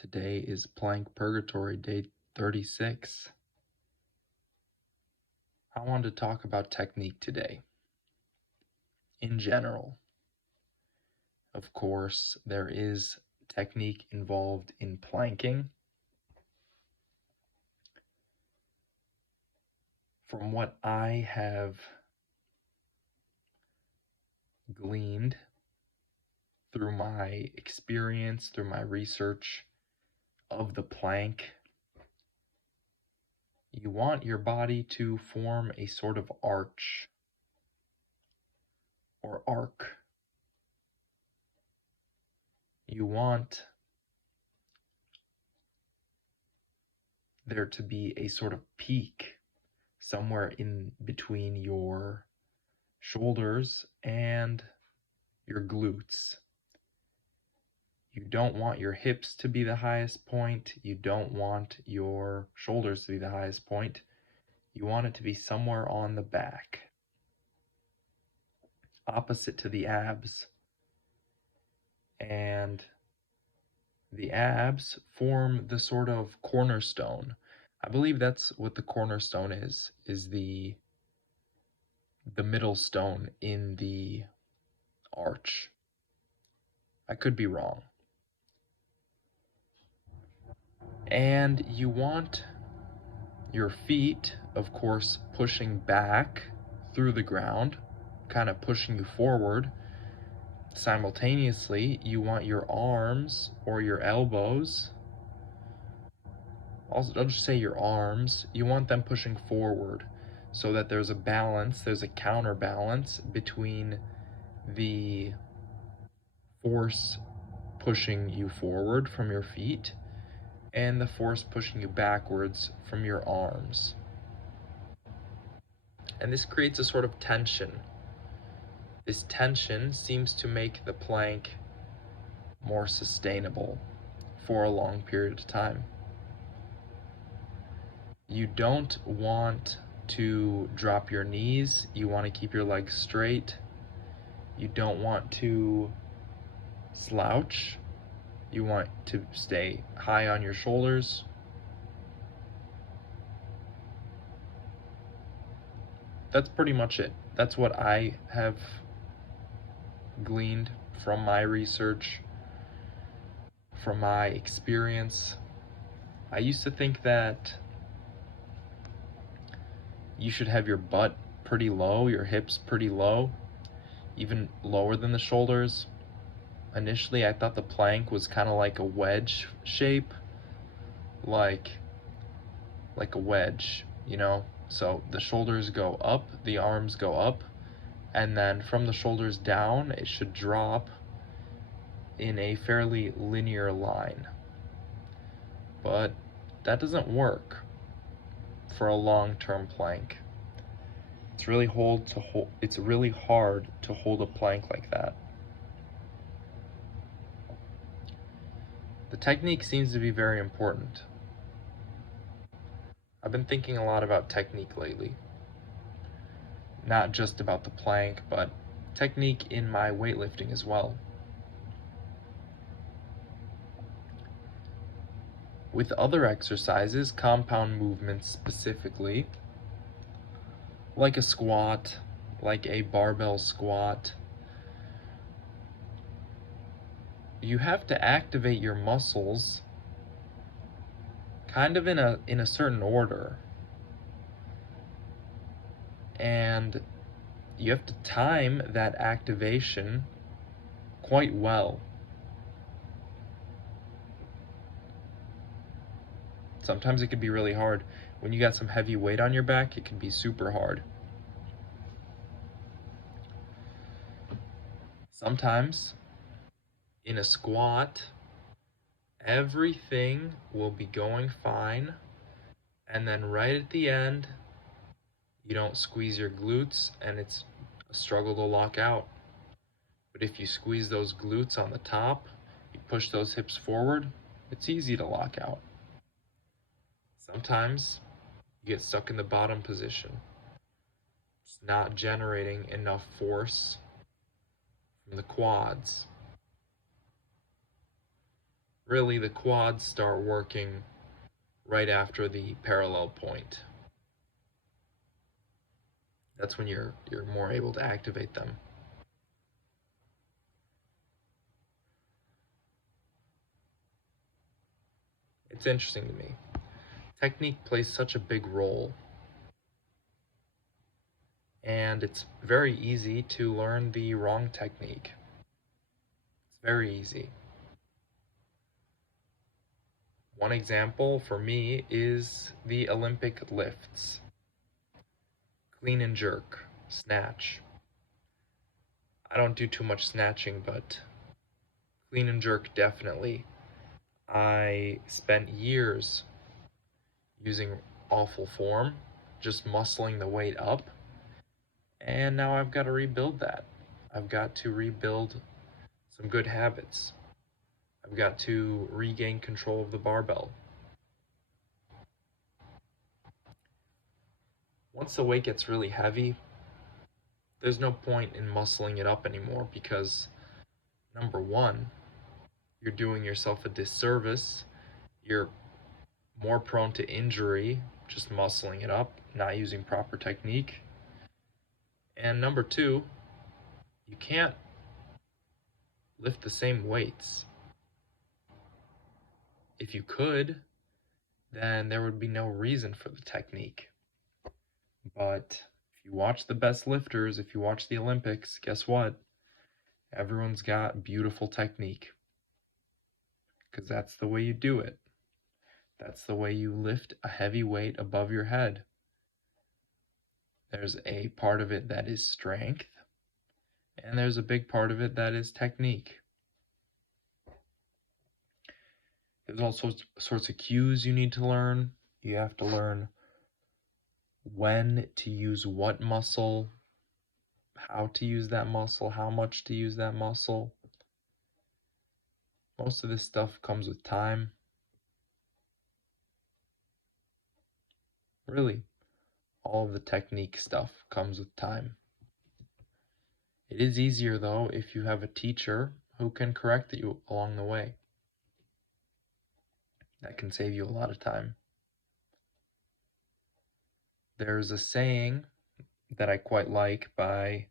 Today is Plank Purgatory day 36. I wanted to talk about technique today. In general, of course, there is technique involved in planking. From what I have gleaned through my experience, through my research of the plank, you want your body to form a sort of arch or arc. You want there to be a sort of peak somewhere in between your shoulders and your glutes. You don't want your hips to be the highest point. You don't want your shoulders to be the highest point. You want it to be somewhere on the back, opposite to the abs. And the abs form the sort of cornerstone. I believe that's what the cornerstone is the middle stone in the arch. I could be wrong. And you want your feet, of course, pushing back through the ground, kind of pushing you forward. Simultaneously, you want your arms or your elbows, I'll just say your arms, you want them pushing forward so that there's a balance, there's a counterbalance between the force pushing you forward from your feet and the force pushing you backwards from your arms. And this creates a sort of tension. This tension seems to make the plank more sustainable for a long period of time. You don't want to drop your knees. You want to keep your legs straight. You don't want to slouch. You want to stay high on your shoulders. That's pretty much it. That's what I have gleaned from my research, from my experience. I used to think that you should have your butt pretty low, your hips pretty low, even lower than the shoulders. Initially, I thought the plank was kind of like a wedge shape, like a wedge, you know? So the shoulders go up, the arms go up, and then from the shoulders down, it should drop in a fairly linear line. But that doesn't work for a long-term plank. It's really hard to hold a plank like that. The technique seems to be very important. I've been thinking a lot about technique lately. Not just about the plank, but technique in my weightlifting as well. With other exercises, compound movements specifically, like a squat, like a barbell squat, you have to activate your muscles kind of in a certain order. And you have to time that activation quite well. Sometimes it can be really hard. When you got some heavy weight on your back, it can be super hard. Sometimes in a squat, everything will be going fine, and then right at the end, you don't squeeze your glutes and it's a struggle to lock out. But if you squeeze those glutes on the top, you push those hips forward, it's easy to lock out. Sometimes you get stuck in the bottom position. It's not generating enough force from the quads. Really, the quads start working right after the parallel point. That's when you're more able to activate them. It's interesting to me. Technique plays such a big role, and it's very easy to learn the wrong technique. It's very easy. One example for me is the Olympic lifts. Clean and jerk, snatch. I don't do too much snatching, but clean and jerk definitely. I spent years using awful form, just muscling the weight up, and now I've got to rebuild that. I've got to rebuild some good habits. I've got to regain control of the barbell. Once the weight gets really heavy, there's no point in muscling it up anymore because, number one, you're doing yourself a disservice. You're more prone to injury just muscling it up, not using proper technique. And number two, you can't lift the same weights. If you could, then there would be no reason for the technique. But if you watch the best lifters, if you watch the Olympics, guess what? Everyone's got beautiful technique. Because that's the way you do it. That's the way you lift a heavy weight above your head. There's a part of it that is strength, and there's a big part of it that is technique. There's all sorts of cues you need to learn. You have to learn when to use what muscle, how to use that muscle, how much to use that muscle. Most of this stuff comes with time. Really, all of the technique stuff comes with time. It is easier though if you have a teacher who can correct you along the way. That can save you a lot of time. There's a saying that I quite like by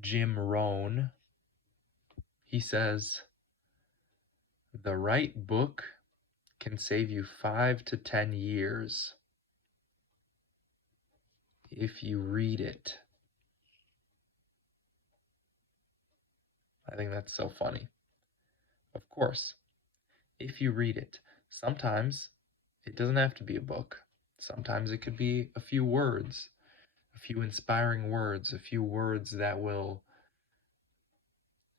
Jim Rohn. He says, "The right book can save you 5 to 10 years if you read it." I think that's so funny. Of course, if you read it, sometimes it doesn't have to be a book. Sometimes it could be a few words, a few inspiring words, a few words that will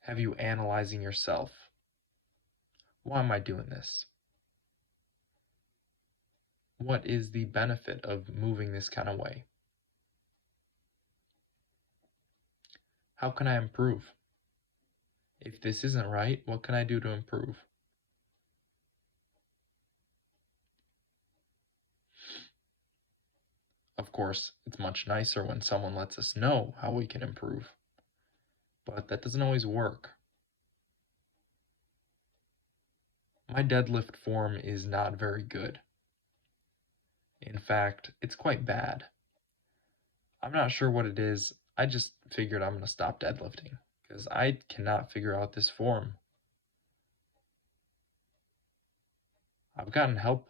have you analyzing yourself. Why am I doing this? What is the benefit of moving this kind of way? How can I improve? If this isn't right, what can I do to improve? Of course, it's much nicer when someone lets us know how we can improve, but that doesn't always work. My deadlift form is not very good. In fact, it's quite bad. I'm not sure what it is. I just figured I'm going to stop deadlifting because I cannot figure out this form. I've gotten help.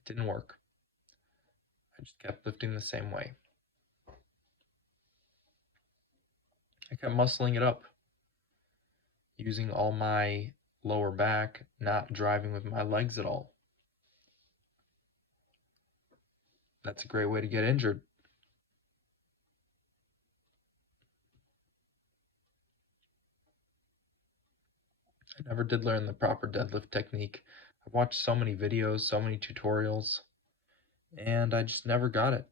It didn't work. I just kept lifting the same way. I kept muscling it up, using all my lower back, not driving with my legs at all. That's a great way to get injured. I never did learn the proper deadlift technique. I've watched so many videos, so many tutorials, and I just never got it.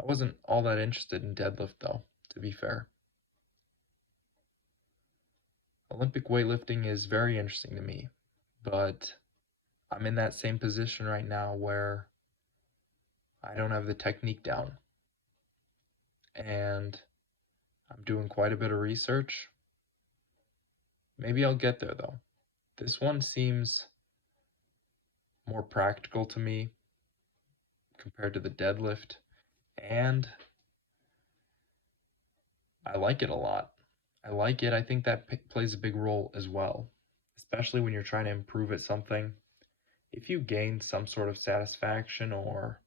I wasn't all that interested in deadlift though, to be fair. Olympic weightlifting is very interesting to me, but I'm in that same position right now where I don't have the technique down. And I'm doing quite a bit of research, Maybe I'll get there though. This one seems more practical to me compared to the deadlift, and I like it a lot. I like it. I think that plays a big role as well, especially when you're trying to improve at something. If you gain some sort of satisfaction or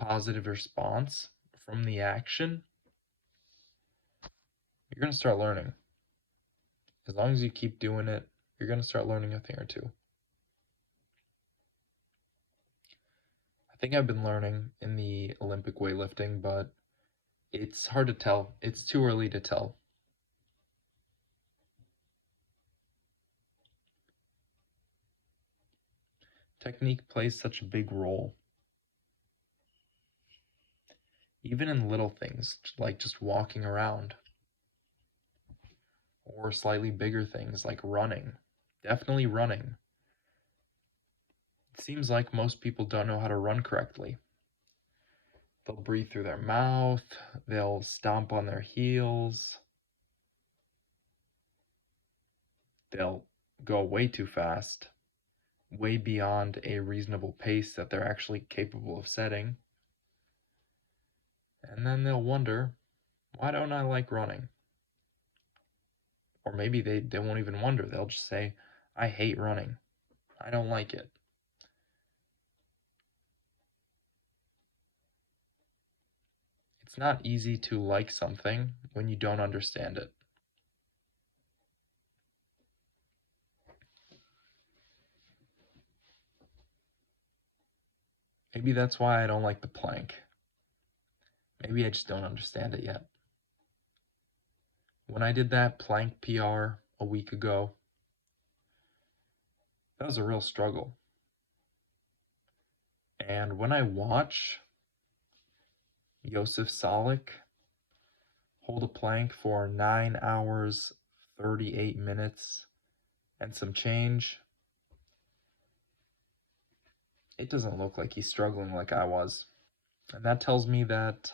positive response from the action, you're going to start learning. As long as you keep doing it, you're going to start learning a thing or two. I think I've been learning in the Olympic weightlifting, but it's hard to tell. It's too early to tell. Technique plays such a big role. Even in little things, like just walking around, or slightly bigger things like running. Definitely running. It seems like most people don't know how to run correctly. They'll breathe through their mouth, they'll stomp on their heels, they'll go way too fast, way beyond a reasonable pace that they're actually capable of setting. And then they'll wonder, why don't I like running? Or maybe they won't even wonder. They'll just say, I hate running. I don't like it. It's not easy to like something when you don't understand it. Maybe that's why I don't like the plank. Maybe I just don't understand it yet. When I did that plank PR a week ago, that was a real struggle. And when I watch Josef Salik hold a plank for 9 hours, 38 minutes, and some change, it doesn't look like he's struggling like I was. And that tells me that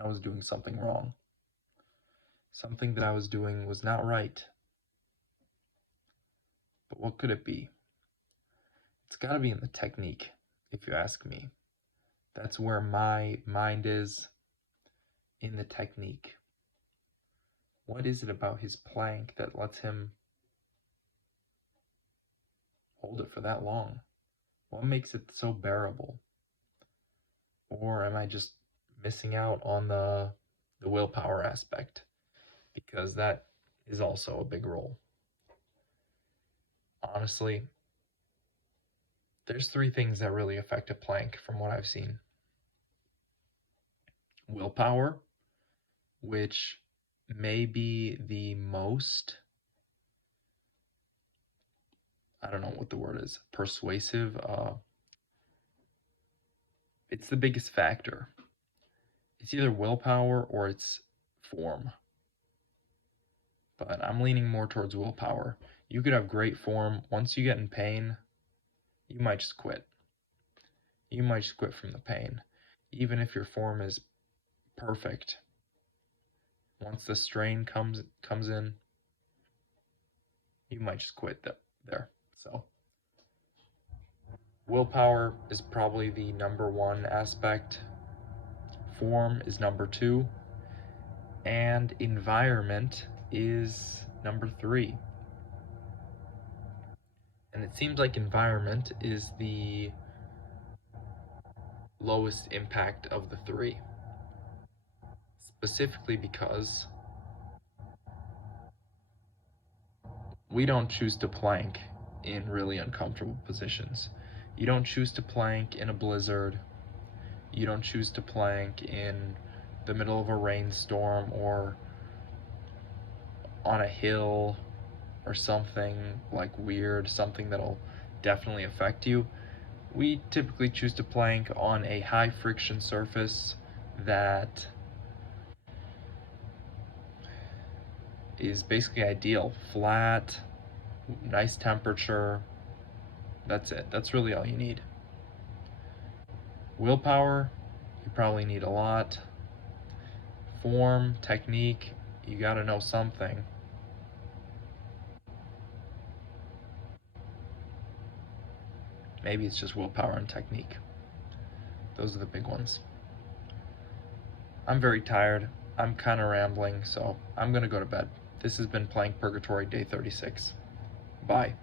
I was doing something wrong. Something that I was doing was not right. But what could it be? It's got to be in the technique, if you ask me. That's where my mind is, in the technique. What is it about his plank that lets him hold it for that long? What makes it so bearable? Or am I just missing out on the willpower aspect? Because that is also a big role. Honestly, there's 3 things that really affect a plank from what I've seen. Willpower, which may be the most, I don't know what the word is, persuasive. It's the biggest factor. It's either willpower or it's form. But I'm leaning more towards willpower. You could have great form. Once you get in pain, you might just quit. You might just quit from the pain. Even if your form is perfect, once the strain comes in, you might just quit there. So willpower is probably the number 1 aspect. Form is number 2. And environment is number 3. And it seems like environment is the lowest impact of the 3. Specifically because we don't choose to plank in really uncomfortable positions. You don't choose to plank in a blizzard. You don't choose to plank in the middle of a rainstorm or on a hill or something like weird, something that'll definitely affect you. We typically choose to plank on a high friction surface that is basically ideal. Flat, nice temperature. That's it. That's really all you need. Willpower, you probably need a lot. Form, technique, You gotta know something. Maybe it's just willpower and technique. Those are the big ones. I'm very tired. I'm kind of rambling, so I'm gonna go to bed. This has been Playing Purgatory Day 36. Bye.